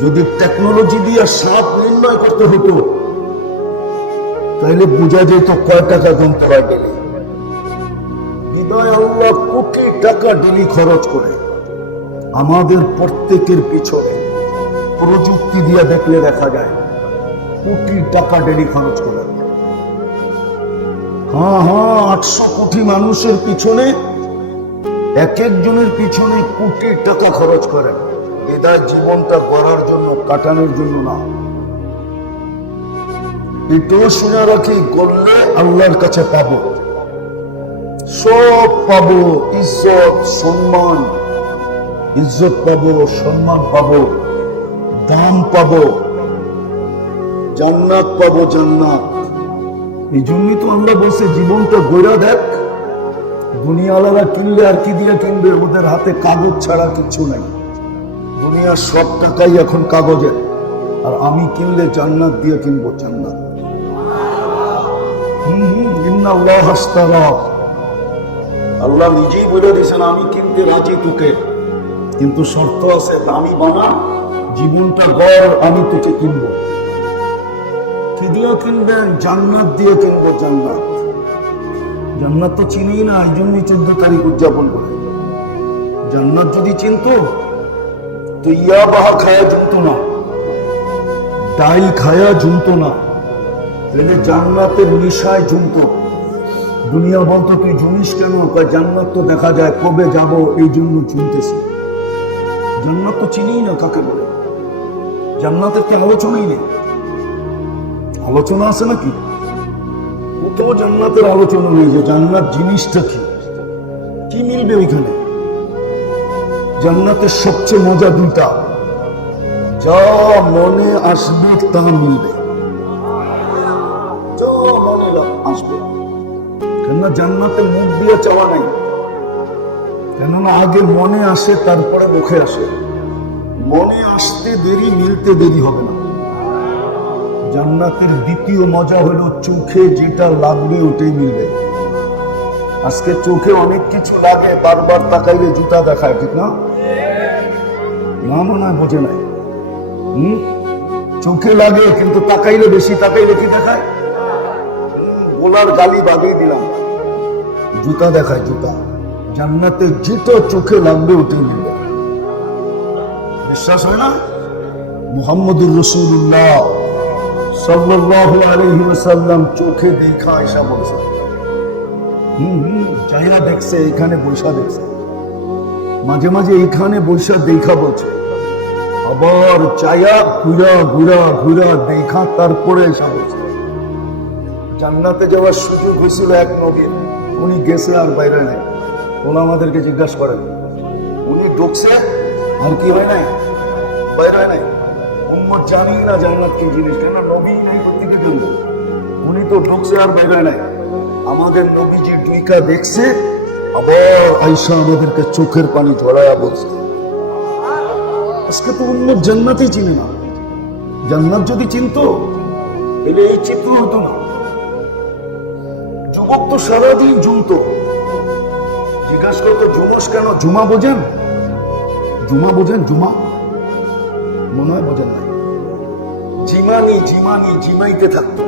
যদি টেকনোলজি দিয়ে স্বাদ নির্ণয় করতে হতো তাহলে বোঝা যেত কয় টাকা গুনতে হয় ডেলি। বিদায় আল্লাহ কোটি টাকা ডেলি খরচ করে আমাদের প্রত্যেকের পিছনে। প্রযুক্তি দিয়ে দেখলে দেখা যায় কোটি টাকা ডেলি খরচ করে। হ্যাঁ 800 কোটি মানুষের পিছনে এক একজনের পিছনে কোটি টাকা খরচ করেন। বিদায় জীবনটা গড়ার জন্য, কাটানোর জন্য না। এটাও শুনে রাখি, গড়লে আল্লাহর কাছে পাবো, সব পাবো। ইজ্জত সম্মান, ইজ্জত পাবো, সম্মান পাবো, দাম পাবো, জান্নাত পাবো, জান্নাত। এই জন্যই তো আমরা বলছি জীবনটা গড়া দেখ। দুনিয়াওয়ালারা কিনলে আর কি দিয়ে কিনবে? ওদের হাতে কাগজ ছাড়া কিছু নাই। দুনিয়ার সব টাকাই এখন কাগজের। আর আমি কিনলে জান্নাত দিয়ে কিনবো, জান্নাত। আল্লাহ নিজেই বলে দিয়েছেন আমি কিনতে রাজি তোকে, কিন্তু শর্ত আছে, দামি বানা, জীবনটা গড়, আমি তোকে কিনবো। কি দিয়ে কিনবেন? জান্নাত দিয়ে কিনবো, জান্নাত। জান্নাত তো চিনেই না, এই জন্যই 14 তারিখ উদযাপন করে। জান্নাত যদি চিনত তো ইয়া বাহা খায়া জমতো না, ডাইল খায়া জমতো না, তাহলে জান্নাতের নিশায় জমতো। দুনিয়া বলতো তুই জমিস কেন? জান্নাত তো দেখা যায়, কবে যাব এই জন্য জমতেছে। জান্নাত তো চিনেই না কাকে বলে। জান্নাতের কি আলোচনাই নেই? আলোচনা আছে নাকি? কোথাও জান্নাতের আলোচনা নেই যে জান্নাত জিনিসটা কি, কি মিলবে ওইখানে। জান্নাতের সবচেয়ে মজা দুইটা, যা মনে আসবে তা মিলবে, যা মনে আসবে। কেননা জান্নাতে মুখ দিয়ে চাওয়া নাই, কেননা আগে মনে আসে তারপরে মুখে আসে। মনে আসতে দেরি, মিলতে দেরি হবে না। জান্নাতের দ্বিতীয় মজা হলো চোখে যেটা লাগবে ওটাই মিলবে। আজকে চোখে অনেক কিছু লাগে, বারবার তাকাইলে জুতা দেখায়, ঠিক না? না মনে হয় বোঝে নাই। চোখে লাগে কিন্তু তাকাইলে, বেশি তাকাইলে কি দেখায়? গোলার গালি বাগিয়ে দিলাম, জুতা দেখায়, জুতা। জান্নাতে যেটা চোখে লাগবে ওটাই মিলবে। বিশ্বাস হয় না? মুহাম্মদুর রাসূলুল্লাহ সাল্লাল্লাহু আলাইহি ওয়াসাল্লাম চোখে দেখা আয়েশা বলছে, যাইয়া দেখছে, এখানে বৈশা দেখছে, মাঝে মাঝে এখানে বৈশা দেখা বলছে, আবার চায়া ঘুরা ঘুরা ঘুরা দেখা তারপরে এসা বলছে। জান্নাতে যাওয়ার সুযোগ হয়েছিল এক নবীর, উনি গেছে আর বাইরে নাই। ওরা আমাদেরকে জিজ্ঞাসা করেন, উনি ঢুকছে আর কি হয় নাই? বাইরে হয় নাই। উম্মত জানি না জান্নাত কি জিনিস, কেন নবী নাই প্রত্যেকে জন্য। উনি তো ঢুকছে আর বাইরে নাই। আমাদের নবীজি দুইকা দেখছে, আবার আয়েশা আমাদেরকে চোখের পানি ঝরায়া বলছে। আজকে তো উম্মত জান্নাতই চিনে না। জান্নাত যদি চিনতো তাহলে এই চিত্র হতো না। যুবক তো সারাদিন জমতো, জিজ্ঞাসা করতো জুমস কেন? জুমা বোঝেন? জুমা বোঝেন? জুমা মনে হয় বোঝেন না। জিমানি জিমানি জিমাইতে থাকতো।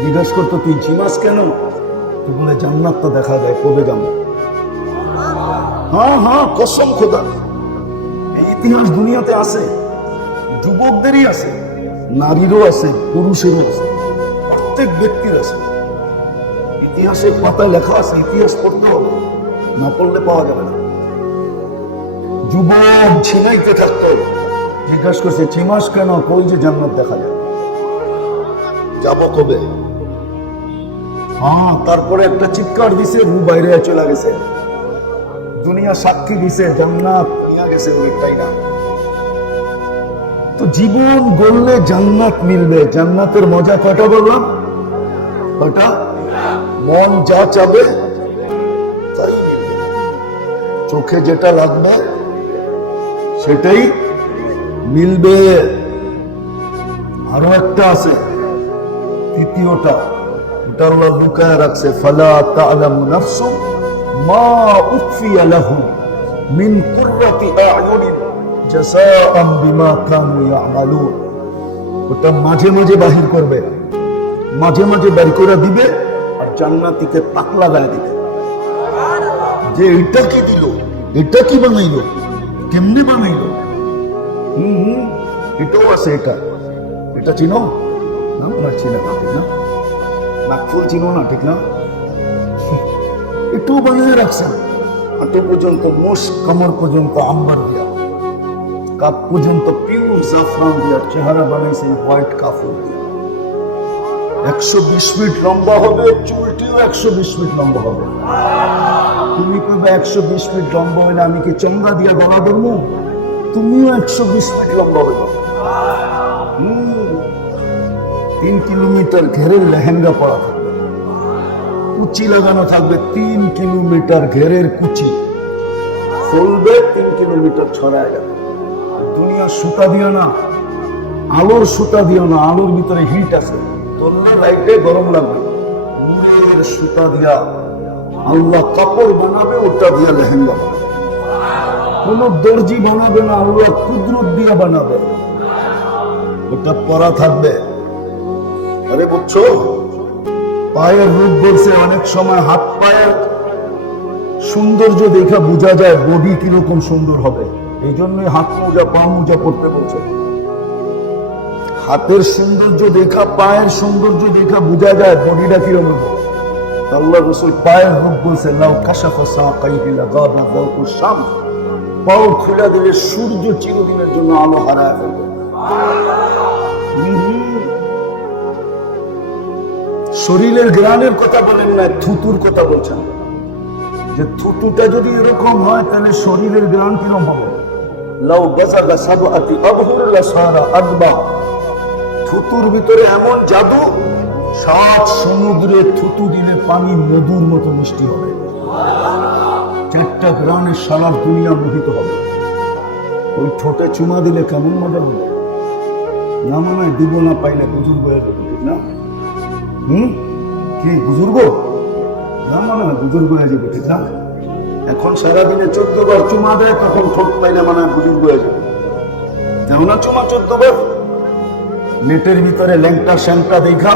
জিজ্ঞাসা করতো তুই জিমাস কেন? তুই বলে জান্নাতটা দেখা যায়, কবে যাবো? হ্যাঁ কসম খোদা, এই ইতিহাস দুনিয়াতে আছে। যুবকদেরই আছে, নারীরও আছে, পুরুষেরও আছে, প্রত্যেক ব্যক্তির আছে। ইতিহাসের পাতায় লেখা আছে, ইতিহাস পড়তে হবে, না পড়লে পাওয়া যাবে না। যুবক ছিনাইতে থাকতো, জিজ্ঞাসা করছে চিমাস কেন? কই যে জান্নাত দেখা যায়, যাবো কবে? তারপরে একটা চিৎকার দিছে, রু বাইরে চলে গেছে। দুনিয়া সাক্ষী দিছে জান্নাত নিয়ে গেছে, ওইটাই না। তো জীবন গড়লে জান্নাত মিলবে। জান্নাতের মজা কয়টা বললাম? কয়টা? মন যা চাবে তাই মিলবে, চোখে যেটা লাগবে সেটাই মিলবে। আরো একটা আছে, তৃতীয়টা, ওটা আল্লাহ লুকায় রাখছে, ফালা তা'লামু নাফসুম মা উখফিয়া লাহুম মিন কুররাতি আ'য়ুনিন জাযাআম বিমা কানু ইয়ামালুন। ওটা মাঝে মাঝে বাহির করবে, মাঝে মাঝে বের করে দিবে, আর জান্নাতীকে তাক লাগায় দিবে যে এটা কি দিল, এটা কি বানাইলো, কেমনে বানাইলো। এটাও আছে। এটা এটা চিনো না? না চিনো না, ঠিক না? নাকফুল চিনো না, ঠিক না? এটাও বানিয়ে রাখছেন। হাঁটু পর্যন্ত মোষ, কামর পর্যন্ত আম্বার দিয়া, কাপ পর্যন্ত পিওর জাফরান দিয়া, চেহারা বানাইছে হোয়াইট কাপড় দিয়া। 120 ফিট লম্বা হবে, চুলটিও 120 ফিট লম্বা হবে। তুমি কইবা 120 ফিট লম্বা হইলে আমি কি চমড়া দিয়া গলা ধরবো? তুমিও 120 ফিট লম্বা হইবা। 3 কিলোমিটার ঘেরের লেহেঙ্গা পরা থাকবে, কুচি লাগানো থাকবে, 3 কিলোমিটার ঘেরের কুচি চলবে, 3 কিলোমিটার ছড়ায় যাবে। দুনিয়ার সুতা দিও না, আলোর সুতা দিও না, আলোর ভিতরে হিট আছে, তোমরা লাইটে গরম লাগবে। নূরের সুতা দিয়া আল্লাহ কাপড় বানাবে, ওটা দিয়া লেহেঙ্গা বানাবে। কোন দর্জি বানাবে না, আল্লাহ কুদরত দিয়া বানাবে, ওটা পরা থাকবে। আরে বুঝছো? পায়ের রূপ বলছে, অনেক সময় হাত পায়ের সৌন্দর্য দেখা বোঝা যায় বডি কিরকম সুন্দর হবে। এই জন্যই হাত মোজা, পা মোজা পড়তে বলছে। হাতের সৌন্দর্য দেখা, পায়ের সৌন্দর্য দেখা বোঝা যায় বডিটা কিরকম হবে। আল্লাহ রাসূল পায়ের রূপ বলছে, লাউ কাশাফা সাকাইহি লাগাবা যাওতু শামস। পাও খুলে দিলে সূর্য চিরদিনের জন্য আলো হারায় ফেলবে। শরীরের ঘ্রাণের কথা বলেন না, থুতুর কথা বলছেন। যে থুতুটা যদি এরকম হয় তাহলে শরীরের ঘ্রাণ কিরকম হবে? লাউ বাযাগা সাবআতি আবহুর লাসারা আদবা। থুতুর ভিতরে এমন জাদু, 7 সমুদ্রে থুতু দিলে পানি মধুর মতো মিষ্টি হবে। 4টা ঘ্রাণে সারা দুনিয়া মোহিত হবে। ওই ঠোঁটে চুমা দিলে কেমন মজা হবে না? মনে হয় দিব না, পাইলে বুজুর্গ হয়ে যাবে, ঠিক না? কি বুজুর্গ না? মনে হয় বুজুর্গ হয়ে যাবে, ঠিক না? এখন সারাদিনে 14 বার চুমা দেয়, তখন ঠোঁট পাইলে মনে হয় বুজুর্গ হয়ে যাবে। দেও না চুমা 14 বার। নেটের ভিতরে ল্যাংটা স্যাংটা দেখা,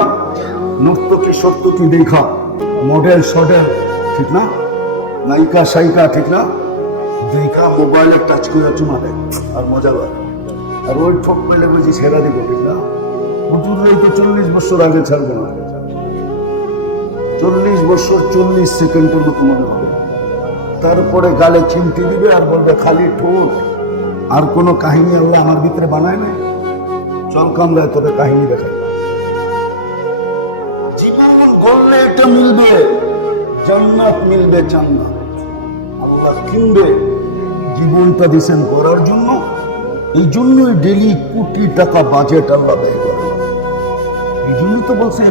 নর্তকী সত্যকি দেখা, মডেল সডেল, ঠিক না? নায়িকা সাইকা, ঠিক না? দেখা মোবাইলে টাচ করে চুমা দেয় আর মজা লাগে। আর ওই ঠোঁট পেলে বুঝি ছেড়া দিব, ঠিক না? হুজুররাই তো 40 বছর আগে ছাড়বে না। 40 বছর 40 সেকেন্ডের মতো মনে হবে। তারপরে গালে চিমটি দিবে আর বলবে খালি ঠোঁট। আর কোনো কাহিনী আল্লাহ আমার ভিতরে বানায় না। চল কামরায় তোদের কাহিনী দেখাই। জীবন করলে এটা মিলবে, জান্নাত মিলবে, জান্নাত আল্লাহ কিনবে। জীবনটা দিছেন করার জন্য, এই জন্যই ডেলি কোটি টাকা বাজেট আল্লাহ ব্যয় করে। এই জন্য তো বলছে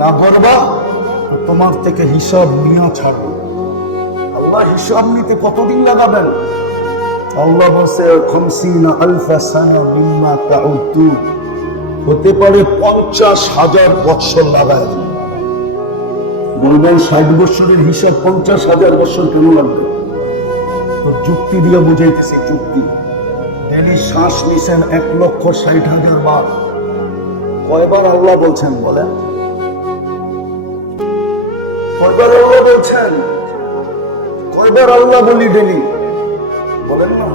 না করবা তো তোমার থেকে হিসাব নিয়ে ছাড়বো। আল্লাহ হিসাব নিতে কতদিন লাগাবেন? আল্লাহ বলছে 50 আলফা সানা মিম্মা তাউদ্দু। হতে পারে 50,000 বছর লাগায়। বলবেন 60 বছরের হিসাব 50,000 বছর কেন লাগবে? তো যুক্তি দিয়ে বুঝাইতেছি, যুক্তি। ডেলি শ্বাস নিছেন 1,60,000 বার। কয়বার আল্লাহ বলছেন বলেন? কয়বার আল্লাহ বলছেন? কয়বার আল্লাহ বলি ডেলি? বলেন না,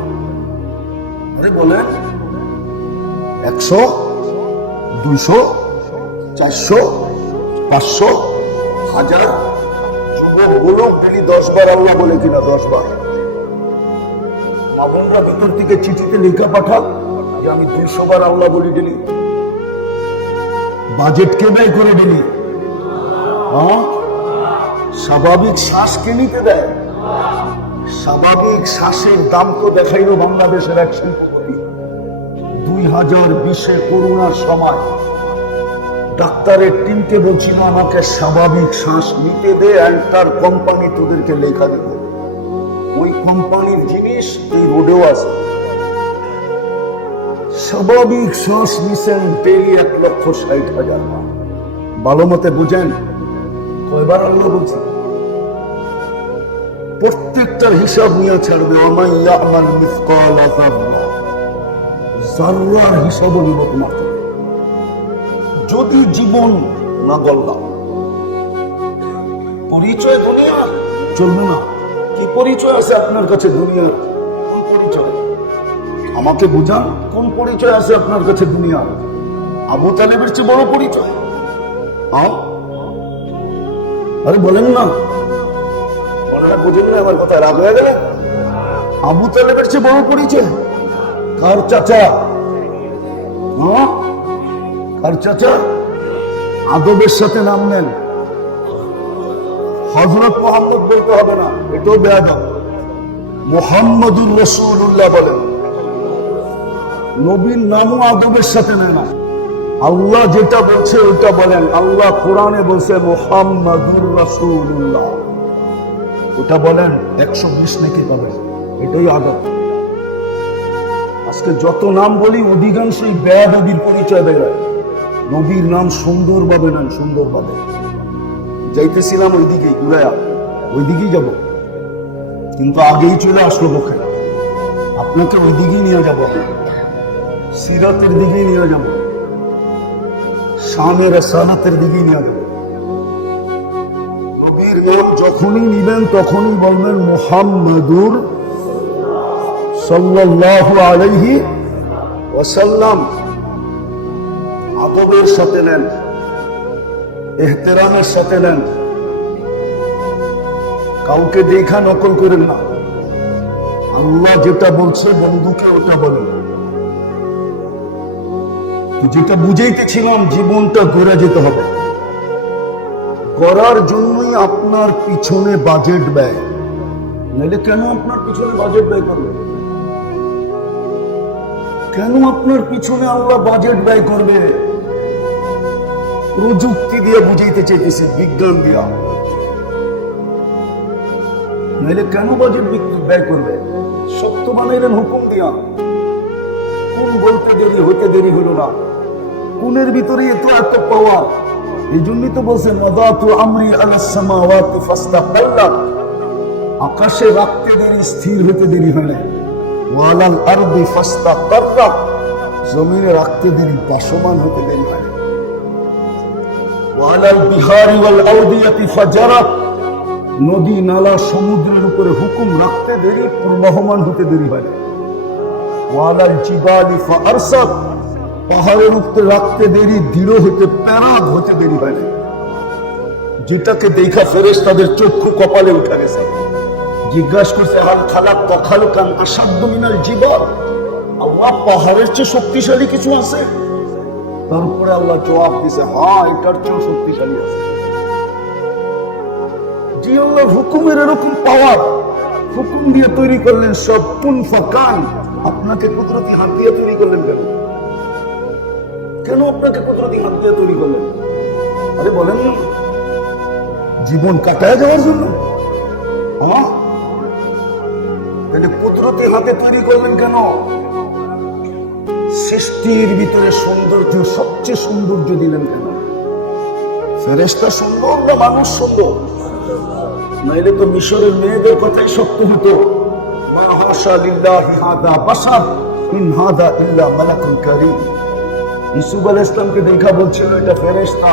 আরে বলেন। 100, 200, 400, 500, 1000। যুবক বলো ডেলি 10 বার আল্লাহ বলে কিনা? 10 বার। আপনারা ভিতর থেকে চিঠিতে লেখা পাঠান যে আমি 200 বার আল্লাহ বলি ডেলি। বাজেট কে ব্যয় করে ডেলি? স্বাভাবিক শ্বাস কে নিতে দেয়? স্বাভাবিক শ্বাসের দাম তো দেখাইল বাংলাদেশের এক শিল্পপতি। 2020-এ করোনার সময় ডাক্তারের টিমকে বলছিল আমাকে স্বাভাবিক শ্বাস নিতে দে, এন্টার কোম্পানি তোদেরকে লেখা দেব। ওই কোম্পানির জিনিস এই রোডেও আছে। স্বাভাবিক শ্বাস নিছেন ডেলি 1,60,000 বার। ভালো মতে বুঝেন কয়বার আল্লাহ বলছি? প্রত্যেকটার হিসাব নিয়ে ছাড়বে। ওয়ামান ইয়ামাল মিসকালা যাররা, যাররার হিসাবও নিব তোমার থেকে। যদি জীবন না গল্লা, পরিচয় দুনিয়া চলবে না। কি পরিচয় আছে আপনার কাছে দুনিয়ার? কোন পরিচয়? আমাকে বুঝান, কোন পরিচয় আছে আপনার কাছে দুনিয়ার? আবু তালেবের চেয়ে বড় পরিচয়? আরে বলেন না, বুঝেন না আমার কথা? রাগ হয়ে গেলে? আবু তালেবের চেয়ে বড় পরিচয় কার? চাচা। কার চাচা? আদবের সাথে নাম নেন। হযরত মুহাম্মদ বলতে হবে না, এটাও বেয়াদব। মুহাম্মাদুর রাসূলুল্লাহ বলেন। নবীর নামও আদবের সাথে নেয় না। আল্লাহ যেটা বলছে ওইটা বলেন। আল্লাহ কোরআনে বলছে মুহাম্মাদুর রাসূলুল্লাহ, ওটা বলেন, 120 নাকি পাবেন। এটাই আদব। আজকে যত নাম বলি অধিকাংশই বেয়াদবির পরিচয় বেরোয়। নবীর নাম সুন্দরভাবে নেন, সুন্দরভাবে। যাইতেছিলাম ওইদিকেই, ঘুরায়া ওইদিকেই যাব, কিন্তু আগেই চলে আসলো মুখে। আপনাকে ওইদিকেই নিয়ে যাব, সিরাতের দিকেই নিয়ে যাব, শানে রাসালাতের দিকেই নিয়ে যাব। নবীর নাম যখনই নিবেন তখনই বলবেন মুহাম্মাদুর সাল্লাল্লাহু আলাইহি ওয়াসাল্লাম। আদবের সাথে নেন, ইহতিরামের সাথে নেন। কাউকে দেখা নকল করেন না। আল্লাহ যেটা বলছে বন্ধুকে ওটা বলেন। যেটা বুঝাইতেছিলাম, জীবনটা গড়ে যেতে হবে। গড়ার জন্যই আপনার পিছনে বাজেট ব্যয়। নাহলে কেন আপনার পিছনে বাজেট ব্যয় করবে? কেন আপনার পিছনে আল্লাহ বাজেট ব্যয় করবে? প্রযুক্তি দিয়ে বুঝাইতে চাইতেছে, বিজ্ঞান দিয়া। নাহলে কেন বাজেট ব্যয় করবে? সত্য বানাইলেন হুকুম দিয়া। কোন বলতে দেরি হইতে দেরি হলো না। কোনের ভিতরে এত পাওয়ার। এই জন্যই তো বলছে মাদাতু আমরি আলাস সামাওয়াতি ফাস্তাকাল্লাত, আকাশে রাখতে দেরি, স্থির হইতে দেরি হয় না। ওয়ালাল আরদি ফাস্তাকাররাত, জমিনে রাখতে দেরি, ভাসমান হতে দেরি হয় না। ওয়ালাল বিহারি ওয়াল আওদিয়াতি ফাজারাত, নদী নালা সমুদ্রের উপরে হুকুম রাখতে দেরি, প্রবাহমান হতে দেরি হয় না। ওয়ালাল জিবালি ফাআরসাত, পাহাড়ের উপরে রাখতে দেরি, দৃঢ় হতে, প্যারাগ হতে দেরি হয় না। যেটাকে দেখা ফেরেশতাদের চক্ষু কপালে উঠে গেছে। জিজ্ঞাসা করছে হাল খালাক খালুকান আসাদ্দ মিনাল জিবাল, আল্লাহ পাহাড়ের চেয়ে শক্তিশালী কিছু আছে? তারপরে আল্লাহ জবাব দিছে, হ্যাঁ, এটার চেয়েও শক্তিশালী আছে। যে আল্লাহর হুকুমের এরকম পাওয়ার, হুকুম দিয়ে তৈরি করলেন সব, কুন ফাকান। আপনাকে কুদরতি হাত দিয়ে তৈরি করলেন কেন? কেন আপনাকে কুদরতি হাত দিয়ে তৈরি করলেন? আরে বলেন না, জীবন কাটায় যাওয়ার জন্য? তাহলে কুদরতি হাতে তৈরি করলেন কেন? সৃষ্টির ভিতরে সৌন্দর্য, সবচেয়ে সৌন্দর্য দিলেন কেন? ফেরেশতা সুন্দর না মানুষ সুন্দর? নাইলে তো মিশরের মেয়েদের কথাই সত্য হতো। মা হাশা লিল্লাহি হাদা বাশার ইন হাদা ইল্লা মালাকুন কারীম। ইসুফ আলাইহিস সালামকে দেখা বলছিল এটা ফেরেশতা।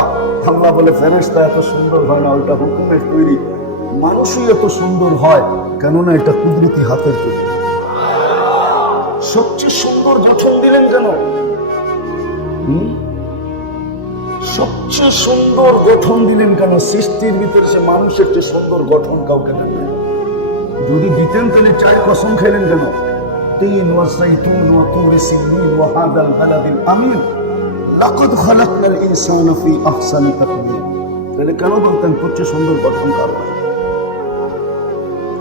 আল্লাহ বলে ফেরেশতা এত সুন্দর হয় না, ওইটা হুকুমের তৈরি। মানুষই এত সুন্দর হয় কেননা এটা কুদরতি হাতের তৈরি। সবচেয়ে সুন্দর গঠন দিলেন কেন? সবচেয়ে সুন্দর গঠন দিলেন কেন? সৃষ্টির ভিতরে সে মানুষের চেয়ে সুন্দর গঠন কাউকে দেন। যদি দিতেন তাহলে 4 কসম খাইলেন কেন? তিন ওয়া যাইতুন ওয়া তুর সিনিন ওয়া হাদাল বালাদিল আমিন লাকাদ খালাকনাল ইনসানা ফি আহসানি তাকওয়িম। তাহলে কেন বলতেন তোর চেয়ে সুন্দর গঠন কারো নাই?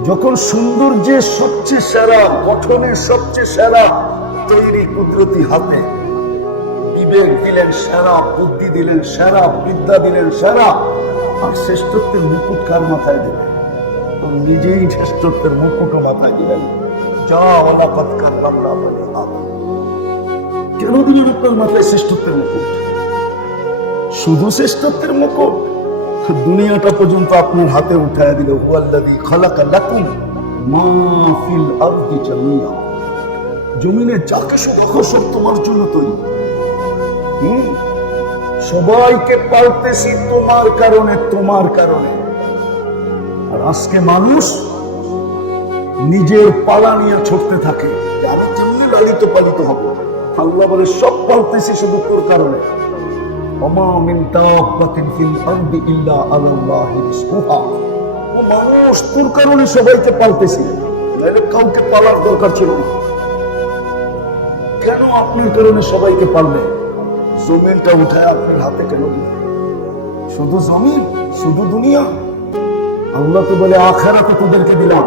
যখন সৌন্দর্যের সবচেয়ে সেরা, গঠনের সবচেয়ে সেরা তৈরি কুদরতি হাতে, বিবেক দিলেন সেরা, বুদ্ধি দিলেন সেরা, বিদ্যা দিলেন সেরা, আর শ্রেষ্ঠত্বের মুকুট কার মাথায় দিলেন? নিজেই শ্রেষ্ঠত্বের মুকুটও মাথায় দিলেন। যা ওয়ালাকাদ কাররামনা বানি আদম। কেন দিলেন আপনার মাথায় শ্রেষ্ঠত্বের মুকুট? শুধু শ্রেষ্ঠত্বের মুকুট? দুনিয়াটা পর্যন্ত আপনার হাতে উঠায় দিল। হুয়াল্লাযী খালাকা লাকুম মা ফিল আরদি জামিয়া, জমিনে যা কিছু দেখো সব তোমার জন্য তৈরি। সবাইকে পালতেছি তোমার কারণে, তোমার কারণে। আর আজকে মানুষ নিজের পালা নিয়ে ছুটতে থাকে, আমি কেমনি লালিত পালিত হব। আল্লাহ বলে সব পালতেছি শুধু তোর কারণে। ওমা মিন দাব্বাতিন ফিল আরদি ইল্লা আলাল্লাহি রিজকুহা, ও মানুষ তোর কারণে সবাইকে পালতেছি, নাহলে কাউকে পালার দরকার ছিল না। কেন আপনার কারণে সবাইকে পালবে? জমিনটা উঠায় আপনার হাতে কেন দিলেন? শুধু জমিন, শুধু দুনিয়া? আল্লাহ তো বলে আখিরাতে তোদেরকে দিলাম,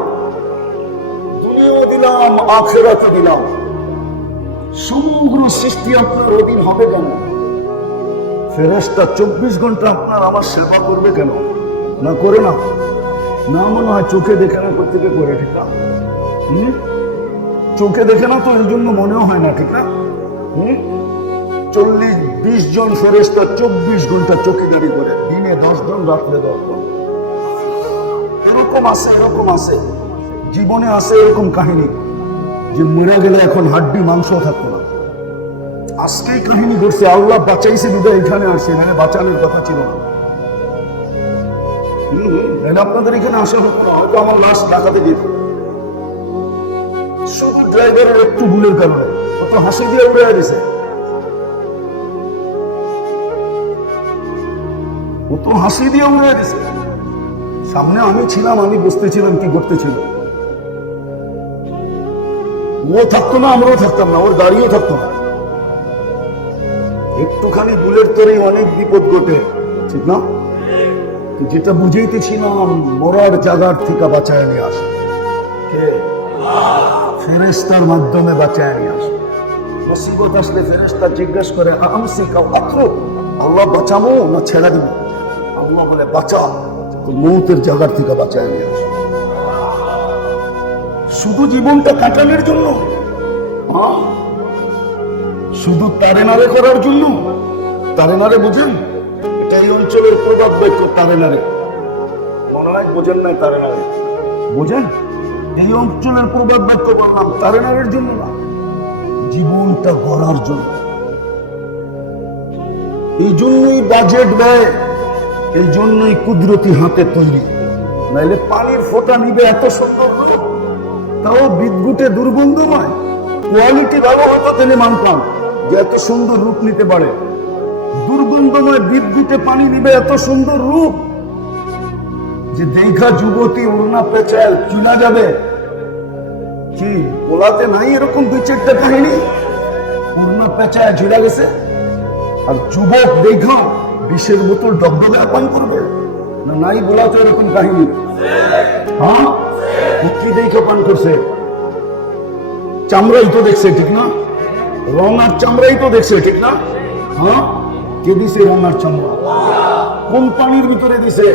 দুনিয়াও দিলাম, আখিরাতে দিলাম। সমগ্র সৃষ্টি আপনার অধীন হবে কেন? ফেরেশতা 24 ঘন্টা আপনার আমার সেবা করবে কেন? না করে না? না মনে হয় চোখে দেখে না, প্রত্যেকে করে, ঠিক না? চোখে দেখে না তো এর জন্য মনেও হয় না, ঠিক না? 40-20 জন ফেরেশতা 24 ঘন্টা চৌকিদারি করে, দিনে 10 জন, রাত্রে 10 জন। এরকম আছে, এরকম আছে, জীবনে আছে এরকম কাহিনী যে মরে গেলে এখন হাড্ডি মাংস থাকতো না। আজকেই কাহিনী ঘটছে, আল্লাহ বাঁচাইছে দুটো এখানে আসছে, এখানে বাঁচানোর কথা ছিল না। আপনাদের এখানে আসা হতো না, হয়তো আমার লাশ ঢাকাতে যেত। শুধু ড্রাইভারের একটু ভুলের কারণে কত হাসি দিয়ে উড়ে গেছে, কত হাসি দিয়ে উড়ে গেছে। সামনে আমি ছিলাম, আমি বুঝতেছিলাম কি ঘটতেছিল। ও থাকতো না, আমরাও থাকতাম না, ওর গাড়িও থাকতো না। একটুখানি বুলেট তরেই অনেক বিপদ ঘটে, ঠিক না? যেটা বুঝাইতেছিলাম, মরার জায়গার থেকে বাঁচায় নিয়ে আসে কে? ফেরেশতার মাধ্যমে বাঁচায় নিয়ে আসে। মুসিবত আসলে ফেরেশতা জিজ্ঞেস করে আমসিকা আখরু, আল্লাহ বাঁচাবো না ছেড়ে দিব? আল্লাহ বলে বাঁচা, তো মৌতের জায়গার থেকে বাঁচায় নিয়ে আসে। শুধু জীবনটা কাটানোর জন্য? শুধু তারে নারে করার জন্য? তারে নারে বুঝেন? এটা এই অঞ্চলের প্রবাদ বাক্য, তারে নারে। মনে হয় বোঝেন না তারে নারে? বোঝেন? এই অঞ্চলের প্রবাদ বাক্য বললাম, তারে নারের জন্য না, জীবনটা গড়ার জন্য। এই জন্যই বাজেট ব্যয়, এই জন্যই কুদরতি হাতে তৈরি। নাইলে পানির ফোঁটা নিবে এত সুন্দর রূপ, তাও বিদ্যুটে দুর্গন্ধময়। কোয়ালিটি ভালো হতো তিনি মানতাম যে এত সুন্দর রূপ নিতে পারে। দুর্গন্ধময় বিদ্যুটে পানি নিবে এত সুন্দর রূপ যে দেখা যুবতী ওড়না পেঁচায় চিনা যাবে। কি বলাতে নাই এরকম 2-4টা কাহিনী? ওড়না পেঁচায় ঝুলা গেছে, আর যুবক দেখা বিষের বোতল ডগডগে পান করবে না? নাই বলাতে এরকম কাহিনী? হ্যাঁ, কি দেখে পান করছে? চামড়াই তো দেখছে, ঠিক না? রং আর চামড়াই তো দেখছে, ঠিক না? হ্যাঁ, কে দিছে রং আর চামড়া? কোন পানির ভিতরে দিছে?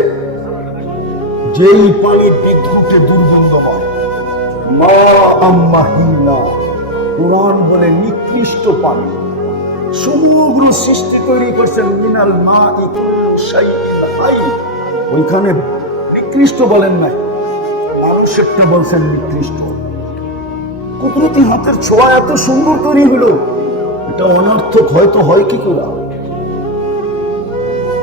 যেই পানি বিদ্যুটে দুর্গন্ধময়, মা আম্মাহিনা, কোরআন বলে নিকৃষ্ট পানি। সমগ্র সৃষ্টি তৈরি করছেন মিনাল মা, ওইখানে নিকৃষ্ট বলেন নাই, মানুষেরটা বলছেন নিকৃষ্ট। কুদরতি হাতের ছোঁয়া এত সুন্দর তৈরি হলো, এটা অনর্থক হয়তো হয় কি করে?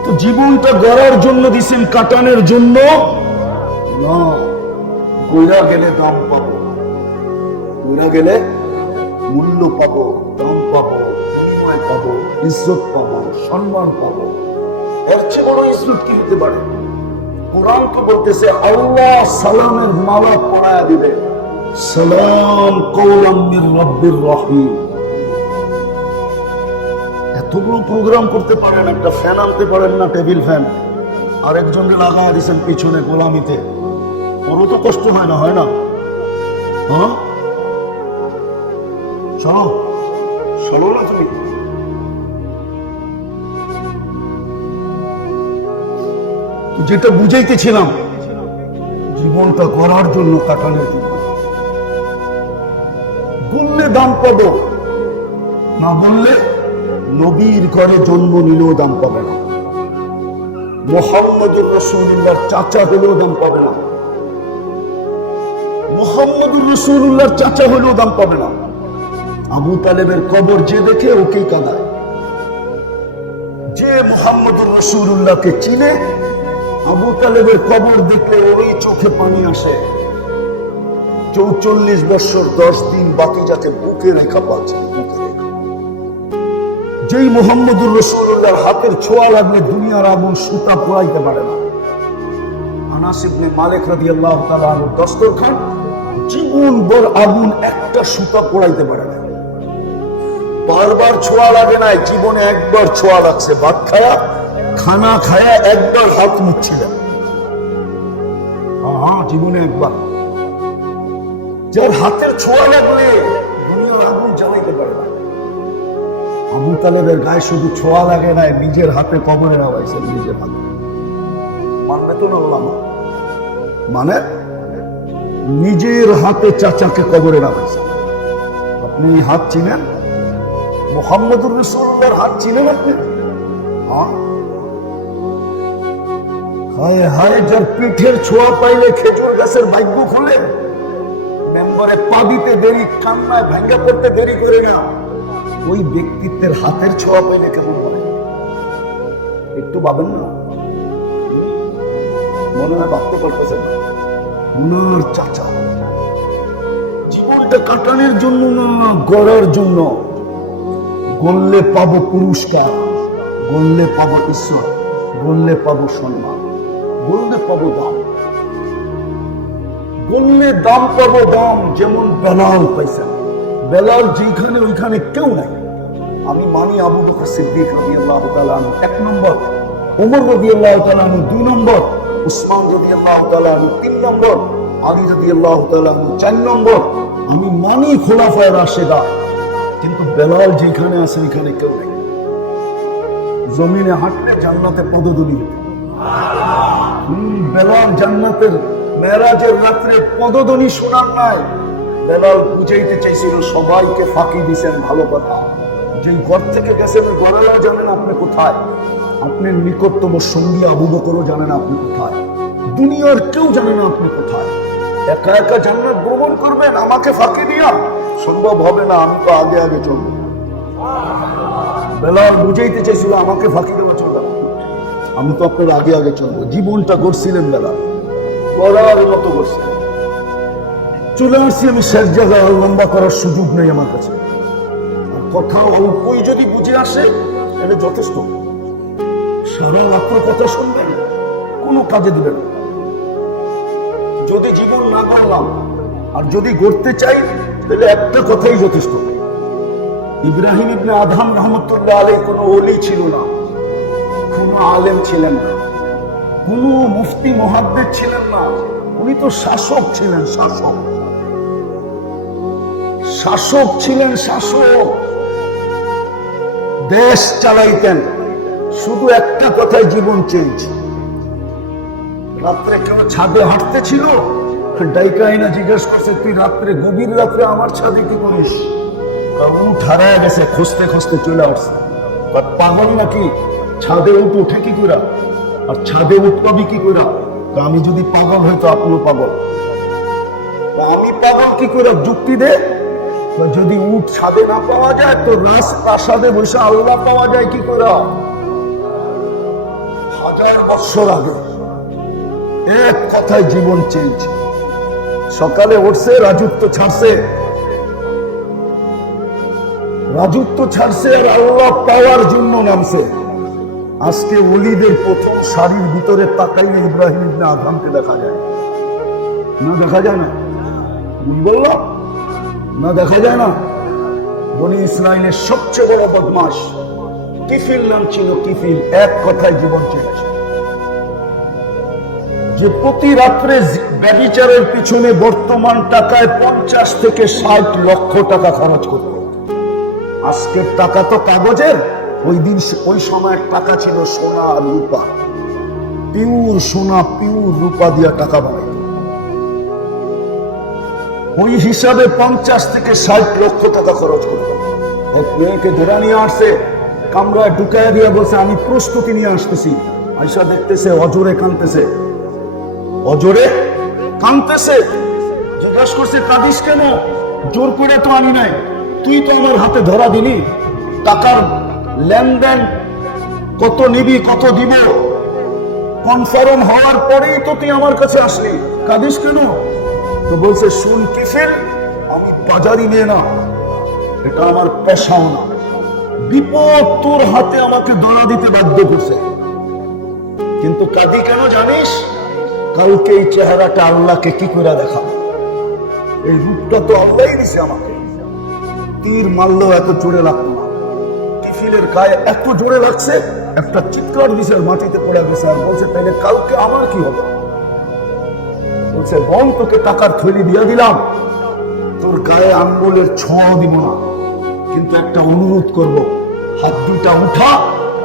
তো জীবনটা গড়ার জন্য দিছেন, কাটানোর জন্য না। গড়া গেলে দাম পাবো, গড়া গেলে মূল্য পাবো, দাম পাবো, সম্মান পাবো, ইজ্জত পাবো, সম্মান পাবো। এর চেয়ে বড় ইজ্জত কি হতে পারে? কোরআন তো বলতেছে আল্লাহ সালামের মালা পরায়া দিবে, সালাম কওলাম মির রাব্বির রহিম। এতগুলো প্রোগ্রাম করতে পারেন, একটা ফ্যান আনতে পারেন না, টেবিল ফ্যান, আরেকজনকে লাগাই দিয়েছেন পিছনে গোলামিতে। ওরও তো কষ্ট হয় না? হয় না? হ্যাঁ, চলো চলো না তুমি। যেটা বুঝাইতেছিলাম, জীবনটা গড়ার জন্য, কাটানোর জন্য। বললে দাম পাবো, না বললে নবীর ঘরে জন্ম নিলেও দাম পাবে না। মুহাম্মদুর রাসূলুল্লাহর চাচা হলেও দাম পাবে না। মুহাম্মদুর রাসূলুল্লাহর চাচা হলেও দাম পাবে না। আবু তালেবের কবর যে দেখে ওকেই কাঁদায়। যে মুহাম্মদুর রাসূলুল্লাহকে চিনে, আবু তালেবের কবর দেখলে ওই চোখে পানি আসে। 44 বছর 10 দিন বাকি যাকে বুকে রেখা পাচ্ছে। যেই মুহাম্মদুর রাসূলুল্লাহর হাতের ছোঁয়া লাগলে দুনিয়ার আগুন সুতা পোড়াইতে পারে না। আনাস ইবনে মালিক রাদিয়াল্লাহু তাআলা আনহু দস্তরখান জীবন ভর আগুন একটা সুতা পোড়াইতে পারে না। বারবার ছোঁয়া লাগে নাই, জীবনে একবার ছোঁয়া লাগছে। ভাত খায়া খানা খায়া একবার হাত মুছছিলেন, জীবনে একবার। যার হাতের ছোঁয়া লাগলে দুনিয়ার আগুন জ্বালাইতে পারে না। আবু তালেবের গায়ে শুধু ছোঁয়া লাগে নাই, নিজের হাতে কবরে নামাইছেন, নিজের হাতে। মানবে তো না ওলামা? মানে নিজের হাতে চাচাকে কবরে নামাইছেন। আপনি হাত চিনেন? মুহাম্মদুর রাসূলুল্লাহর হাত চিনেন আপনি? হায় হায়, যার পিঠের ছোঁয়া পাইলে খেজুর গাছের ভাগ্য খুলে। মেম্বারে পা দিতে দেরি, কান্নায় ভাঙ্গা পড়তে দেরি করে না। ওই ব্যক্তিত্বের হাতের ছোঁয়া পাইলে কেমন হয়? একটু ভাবেন না? মনে হয় ভাবতে পারতেছেন না? উনার চাচা জীবনটা কাটানোর জন্য না, গড়ার জন্য। গড়লে পাবো পুরস্কার, গড়লে পাবো ঈশ্বর, গড়লে পাবো সম্মান, গড়লে পাবো দাম। গড়লে দাম পাবো দাম। যেমন বেলাল পাইছেন, বেলাল যেখানে ওইখানে কেউ নাই। আমি মানি আবু বকর সিদ্দিক রাদিয়াল্লাহু তাআলা আনহু 1 নম্বর, ওমর রাদিয়াল্লাহু তাআলা আনহু 2 নম্বর, উসমান রাদিয়াল্লাহু তাআলা আনহু 3 নম্বর, আলী রাদিয়াল্লাহু তাআলা আনহু 4 নম্বর। আমি মানি খোলাফায়ে রাশেদা, কিন্তু বেলাল যেখানে আছে ওইখানে কেউ নেই। জমিনে হাঁটলে জান্নাতে পদধূলি। বেলাল জান্নাতের মেরাজের রাত্রে পদধ্বনি শোনার নাই। বেলাল বুঝাইতে চাইছিল সবাইকে ফাঁকি দিছেন, ভালো কথা। যে ঘর থেকে গেছেন ঘরেও জানেন আপনি কোথায়। আপনার নিকটতম সঙ্গী আবু বকরও জানেন আপনি কোথায়। দুনিয়ার কেউ জানে না আপনি কোথায়। একা একা জান্নাত ভ্রমণ করবেন আমাকে ফাঁকি দিয়া? সম্ভব হবে না, আমি তো আগে আগে চলবো। বেলাল বুঝাইতে চাইছিল আমাকে ফাঁকি দেওয়া চলবে, আমি তো আপনার আগে আগে চলবো। জীবনটা গড়ছিলেন বেলাল, গড়ার মতো গড়ছিলেন। চলে আসছি আমি শেষ জায়গায়, লম্বা করার সুযোগ নেই আমার কাছে। কথা অল্পই যদি বুঝে আসে এটা যথেষ্ট। সারা রাত্র কথা শুনবেন, কোনো কাজে দিবেন। যদি জীবন না গড়লাম আর যদি গড়তে চাই তাহলে একটা কথাই যথেষ্ট। ইব্রাহিম ইবনে আদহাম রহমতুল্লাহ আলাইহি কোনো ওলি ছিল না, কোনো আলেম ছিলেন না, কোনো মুফতি মুহাদ্দিস ছিলেন না। উনি তো শাসক ছিলেন, শাসক। শাসক ছিলেন, শাসক। দেশ চালাইতেন। শুধু একটা কথায় জীবন চেঞ্জ। রাত্রে কেউ ছাদে হাঁটতে ছিল, ডাইকাইনা জিজ্ঞেস করছে, তুই রাত্রে গভীর রাত্রে আমার ছাদে কি করিস? উঠ হারায় গেছে, খুঁজতে খুঁজতে চলে আসছে। পাগল নাকি? ছাদে উঠে কি করে? আর ছাদে উঠবি কি করে? আমি যদি পাগল হইতো আপনিও পাগল। আমি পাগল কি করে? যুক্তি দে। যদি উঠ ছাদে না পাওয়া যায় তো রাজপ্রাসাদে বসে আল্লাহ পাওয়া যায় কি করে? 1000 বছর আগে। এক কথায় জীবন চেঞ্জ। সকালে উঠছে, রাজত্ব ছাড়ছে, রাজত্ব ছাড়ছে আর আল্লাহ পাওয়ার জন্য নামছে। আজকে ওলিদের প্রথম সারির ভিতরে তাকাইলে ইব্রাহিম ইবনে আদহামকে দেখা যায় না? দেখা যায় না? বললাম না, দেখা যায় না? বনি ইসরাইলের সবচেয়ে বড় বদমাস কিফিল নাম ছিল, কিফিল। এক কথায় জীবন চেয়েছে। যে প্রতি রাত্রে ব্যভিচারের পিছনে বর্তমান টাকায় 50 থেকে 60 লক্ষ টাকা খরচ করত। আজকের টাকা তো কাগজের, ওই দিন ওই সময়ের টাকা ছিল সোনা আর রূপা। পিওর সোনা পিওর রূপা দিয়া টাকা বানাইত। ওই হিসাবে 50 থেকে 60 লক্ষ টাকা খরচ করত। এক মেয়েকে ধরে নিয়ে আসছে, কামরায় ঢুকায় দিয়া বলছে, আমি প্রস্তুতি নিয়ে আসতেছি, আয়সা দেখতেছে অজরে কাঁদতেছে, অজরে কাঁদতেছে। জিজ্ঞাসা করছে কাঁদিস কেন? জোর করে তো আনি নাই, তুই তো আমার হাতে ধরা দিলি, টাকার লেনদেন কত নিবি কত দিব কনফার্ম হওয়ার পরেই তো তুই আমার কাছে আসলি, কাঁদিস কেন? তো বলছে শুন কিফিল, আমি বাজারি মেয়ে না, এটা আমার পেশাও না, বিপদ তোর হাতে আমাকে ধরা দিতে বাধ্য করছে। কিন্তু কাঁদি কেন জানিস? কালকে এই চেহারাটা আল্লাহকে কি করে দেখাবো? এই রূপটা তো আল্লাহই দিছে আমাকে। তীর মারলেও এত জোরে লাগতো না, কিফিলের গায়ে এত জোরে লাগছে, একটা চিৎকার দিছে, মাটিতে পড়ে গেছে। আর বলছে তাইলে কালকে আমার কি হবে? বলছে বোন, তোকে টাকার থলি দিয়া দিলাম, তোর গায়ে আঙ্গুলের ছোঁয়া দিব না, কিন্তু একটা অনুরোধ করব, হাত দুটা উঠা,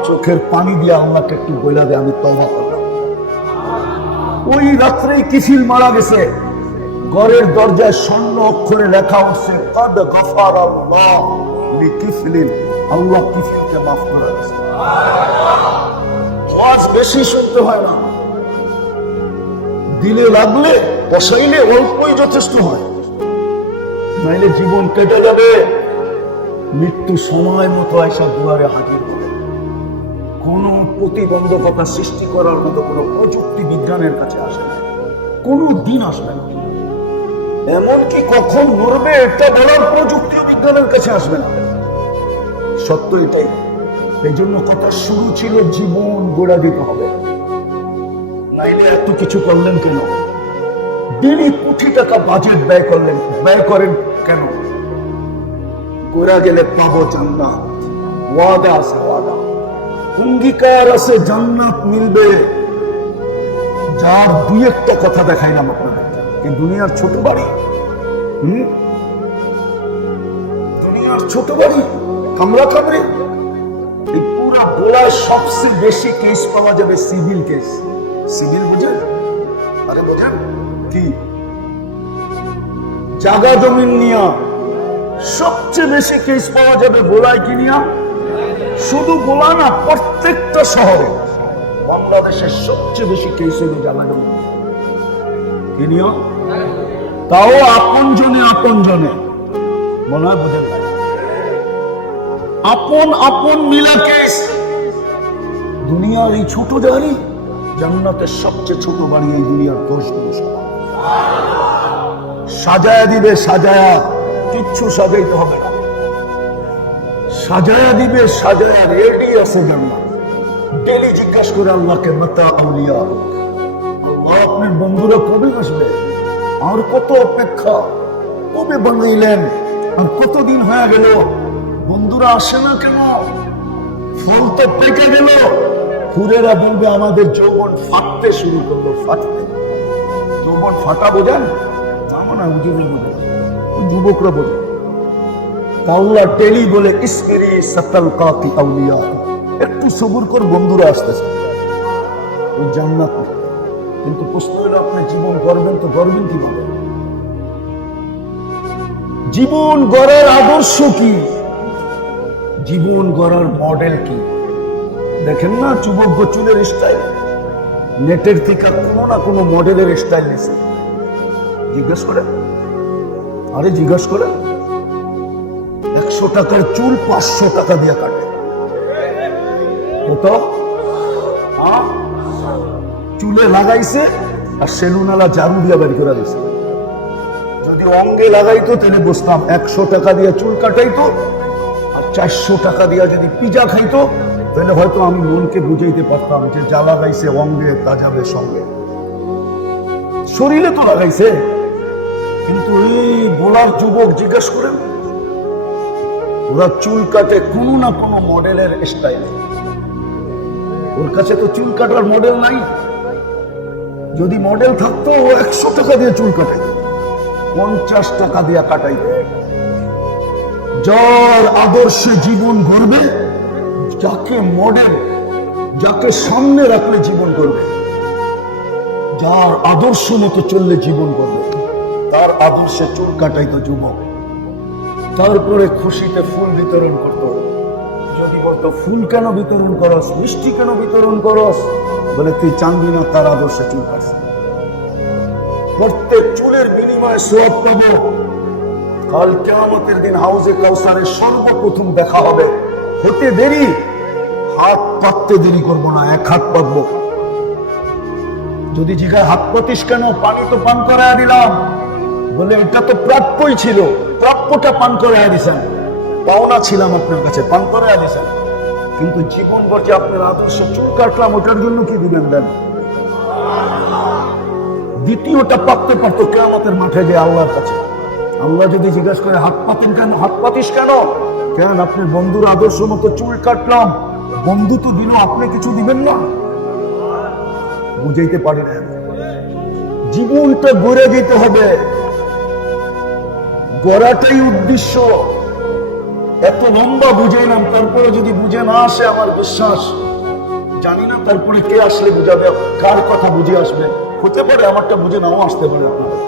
চোখের পানি দিয়ে আল্লাহকে একটু বইলা দে আমি তওবা করলাম। ওই রাত্রেই কিফিল মারা গেছে। ঘরের দরজায় স্বর্ণ অক্ষরে লেখা উঠছে কদ গফারাল্লাহ লিকিফলিন, আল্লাহ কিফিলকে মাফ করে দিয়েছে। ওয়াজ বেশি শুনতে হয় না, দিলে লাগলে বসাইলে অল্পই যথেষ্ট হয়, নাইলে জীবন কেটে যাবে। মৃত্যু সময় মতো এসব দুয়ারে হাজির হবে। কোন প্রতিবন্ধকতা সৃষ্টি করার মতো কোন প্রযুক্তি বিজ্ঞানের কাছে আসে না, কোনো দিন আসবে না। এমনকি কখন মরবে এটা বলার প্রযুক্তি বিজ্ঞানের কাছে আসবে না। সত্য এটাই। এই জন্য কথা শুরু ছিল জীবন গোড়া দিতে হবে, নাইলে এত কিছু করলেন কেন? ডেলি কোটি টাকা বাজেট ব্যয় করলেন, ব্যয় করেন কেন? গোড়া গেলে পাবো জান্নাত, ওয়াদা আছে, ওয়াদা অঙ্গীকার আছে, জান্নাত মিলবে। যার দুই একটা কথা দেখাইলাম আপনাদের, এই দুনিয়ার ছোট বাড়ি, দুনিয়ার ছোট বাড়ি, কামরা কামড়ে, এই পুরা গোলায় সবচেয়ে বেশি কেস পাওয়া যাবে সিভিল কেস। সিভিল বুঝেন? আরে বোঝেন কি? জায়গা জমিন নিয়া সবচেয়ে বেশি কেস পাওয়া যাবে গোলায় কি নিয়া? শুধু গোলা না, প্রত্যেকটা শহরে বাংলাদেশের সবচেয়ে বেশি কেস হলো জায়গা জমিন কি নিয়া। তাও আপন জনে মনে হয় বোঝেন ভাই, আপন মিলা কেস। দুনিয়ার এই ছোট বাড়ি, জান্নাতের সবচেয়ে ছোট বাড়ি এই দুনিয়ার 10 গুণ সমান। সাজায়া দিবে, সাজায়া, কিচ্ছু সাজাইতে হবে না, সাজায়া দিবে, সাজায়া রেডি আছে জান্নাত। ডেলি জিজ্ঞাসা করে আল্লাহকে, মাতা আউলিয়া, আল্লাহ আপনার বন্ধুরা কবে আসবে? আর কত অপেক্ষা, কবে বানাইলেন? আর কতদিন হয়ে গেল বন্ধুরা আসে না কেন? ফল তো পেকে গেল। হুরেরা বলবে আমাদের যৌবন ফাটতে শুরু করলো, ফাটতে। যৌবন ফাটা বোঝেন? না, যুবকরা বোঝে। আল্লাহ টেলি বলে ইসমিরি সাতাল কাতি আউলিয়া, একটু সবুর কর, বন্ধুরা আসতেছে, ওই জান্নাত। কিন্তু প্রশ্ন হলো আপনি জীবন গড়বেন তো গড়বেন কিভাবে? জীবন গড়ার আদর্শ কি? জীবন গড়ার মডেল কি? দেখেন না যুবক চুলের স্টাইল, নেটের থেকে কোনো না কোনো মডেলের স্টাইল নিছে। জিজ্ঞাসা করে, আরে জিজ্ঞাসা করে, 100 টাকার চুল 500 টাকা দিয়ে কাটে। কোথাও চুলে লাগাইছে আর সেলুনালা ঝাড়ু দিয়ে বের করে দিছে। যদি অঙ্গে লাগাইতো তাহলে বুঝতাম 100 টাকা দিয়ে চুল কাটাইতো, আর 400 টাকা দিয়ে যদি পিজা খাইতো তাহলে হয়তো আমি মনকে বুঝাইতে পারতাম যে যা লাগাইছে অঙ্গে তা যাবে সঙ্গে। শরীরে তো লাগাইছে, কিন্তু এই বলার যুবক জিজ্ঞেস করেন, ওরা চুল কাটে কোনো না কোনো মডেলের স্টাইল। ওর কাছে তো চুল কাটার মডেল নাই। যদি মডেল থাকতো ও 100 টাকা দিয়ে চুল কাটাইত, 50 টাকা দিয়ে কাটাইত। যার আদর্শে জীবন গড়বে, যাকে মডেল, যাকে সামনে রাখলে জীবন গড়বে, যার আদর্শ মতো চললে জীবন গড়বে, তার আদর্শে চুল কাটাইতো যুবক। তারপরে খুশিতে ফুল বিতরণ করতো। যদি বলতো ফুল কেন বিতরণ করস, মিষ্টি কেন বিতরণ করস, বলে তুই জানবি না তার আদর্শে চুল কাটছে। প্রত্যেক চুলের বিনিময়ে সওয়াব পাবো। কাল কিয়ামতের দিন হাউজে কাউসারে সর্বপ্রথম দেখা হবে। হতে দেরি, হাত পাততে দেরি করবো না, এক হাত পাতবো। যদি জিজ্ঞাসা হাত পাতিস কেন? পানি তো পান করায় দিলাম। বলে এটা তো প্রাপ্যই ছিল, প্রাপ্যটা পান করায় দিছেন। পাওনা ছিলাম আপনার কাছে, পান করায় দিছেন। কিন্তু জীবন ভর যে আপনার আদর্শ চুল কাটলাম, ওটার জন্য কি দিবেন দেন? দ্বিতীয়টা পাততে পারতো কিয়ামতের মাঠে যে আল্লাহর কাছে। আল্লাহ যদি জিজ্ঞাসা করে হাত পাতেন কেন, হাত পাতিস কেন? কেন আপনার বন্ধুর আদর্শ মতো চুল কাটলাম। বন্ধু তো দিল, আপনি কিছু দিবেন না? বুঝাইতে পারি না। জীবনটা গড়ে যেতে হবে, গড়াটাই উদ্দেশ্য। এত লম্বা বুঝাইলাম, তারপরে যদি বুঝে না আসে, আমার বিশ্বাস জানি না তারপরে কে আসলে বুঝাবে, কার কথা বুঝে আসবে। হতে পারে আমারটা বুঝে নাও আসতে পারে, আপনাদের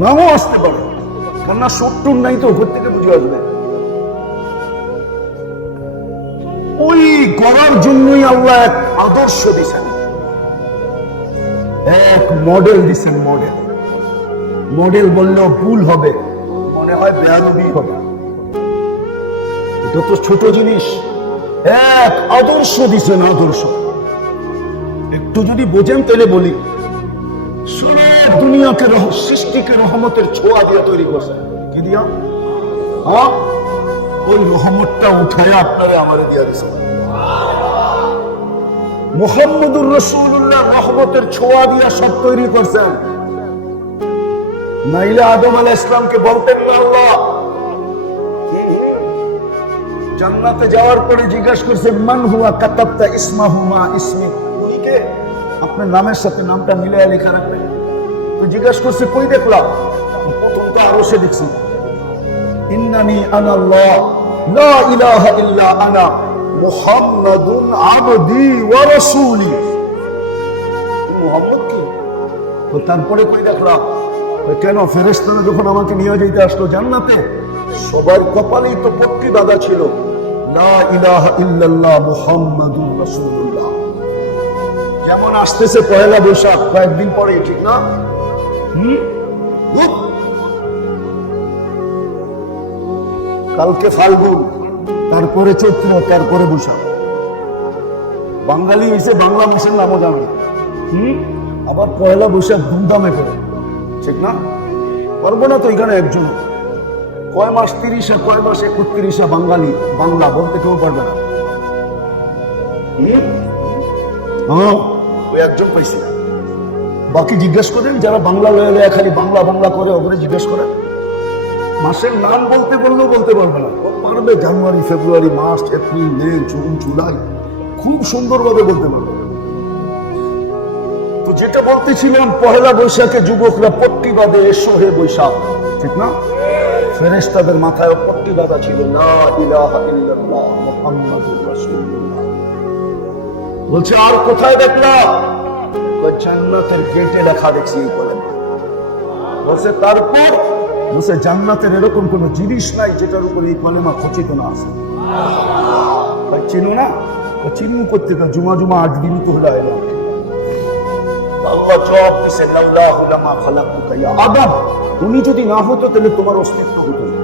নাও আসতে পারে, কেননা সত্তর নাই তো উপর থেকে বুঝে আসবে। ওই করার জন্যই আল্লাহ এক আদর্শ দিচ্ছেন, এক মডেল দিচ্ছেন। মডেল মডেল বললেও ভুল হবে, মনে হয় বেয়াদবি হবে। এটা তো ছোট জিনিস। এক আদর্শ দিচ্ছেন, আদর্শ। একটু যদি বোঝেন তাহলে বলি, সব দুনিয়াকে সৃষ্টিকে রহমতের ছোঁয়া দিয়ে তৈরি করছে। কি দিয়া? হ্যাঁ, ওই রহমতটা উঠায় আপনারে আমারে দিয়া দিছে। মুহাম্মদুর রাসূলুল্লাহ রহমতের ছোঁয়া দিয়া সব তৈরি করছেন। নাইলে আদম আলাইহিস সালামকে বলতেন না আল্লাহ। জান্নাতে যাওয়ার পরে জিজ্ঞাসা করছে মান হুয়া কাতাবতা ইসমাহু মা ইসমি, উনিকে আপনার নামের সাথে নামটা মিলাইয়া লেখা রাখবেন। তো জিজ্ঞাসা করছে কই দেখলাম? প্রথম তো আরো সে দেখছি, ইন্নানি আনাল্লাহ লা ইলাহা ইল্লা আনা মুহাম্মাদুন আবদি ওয়া রাসূলি। মুহাম্মদ কি? তো তারপরে কই দেখলাম? কেন ফেরেশতারা যখন আমাকে নিয়ে যেতে আসলো জান্নাতে, সবার কপালেই তো পট্টি বাঁধা ছিল লা ইলাহা ইল্লাল্লাহ মুহাম্মাদুর রাসূলুল্লাহ। যেমন আসতেছে পয়লা বৈশাখ, কয়েকদিন পরে, ঠিক না? কালকে ফাল্গুন, তারপরে চৈত্র, তারপরে বৈশাখ। বাঙালি হয়েছে বাংলা মাসের নামও জানে না। আবার পয়লা বৈশাখ ধুমধামে করে, ঠিক না? পারবো না তো এখানে একজন। কয় মাস 30, কয় মাস 31 বাঙালি, বাংলা বলতে কেউ পারবে না। ওই একজন পাইছি। বাকি জিজ্ঞেস করেন যারা বাংলা লয়ে খালি বাংলা বাংলা করে, ওগুলো জিজ্ঞেস করেন। মাসের নাম বলতে বললেও বলতে পারবে না। পারবে জানুয়ারি, ফেব্রুয়ারি, মার্চ, এপ্রিল, মে, জুন, জুলাই, খুব সুন্দরভাবে বলতে পারবে। তো যেটা বলতেছিলাম, পহেলা বৈশাখে যুবকরা পট্টি বাঁধে, এসো হে বৈশাখ, ঠিক না? ফেরেশতাদের মাথায় পট্টি বাঁধা ছিল লা ইলাহা ইল্লাল্লাহ মুহাম্মাদুর রাসূলুল্লাহ। বলছে আর কোথায় দেখলাম? জান্নাতের গেটে দেখা দেখছি এই কলেমা। বলছে তারপর? বলছে জান্নাতের এরকম কোন জিনিস নাই যেটার উপর এই কলেমা খচিত না আছে। চিনো না? চিনু করতে জুমা জুমা 8 দিন তো হলো এলাম। আল্লাহ জবাব দিছে আল্লাহু লামা খালাকুকা ইয়া আদম, তুমি যদি না হতো তাহলে তোমার অস্তিত্ব হতো না।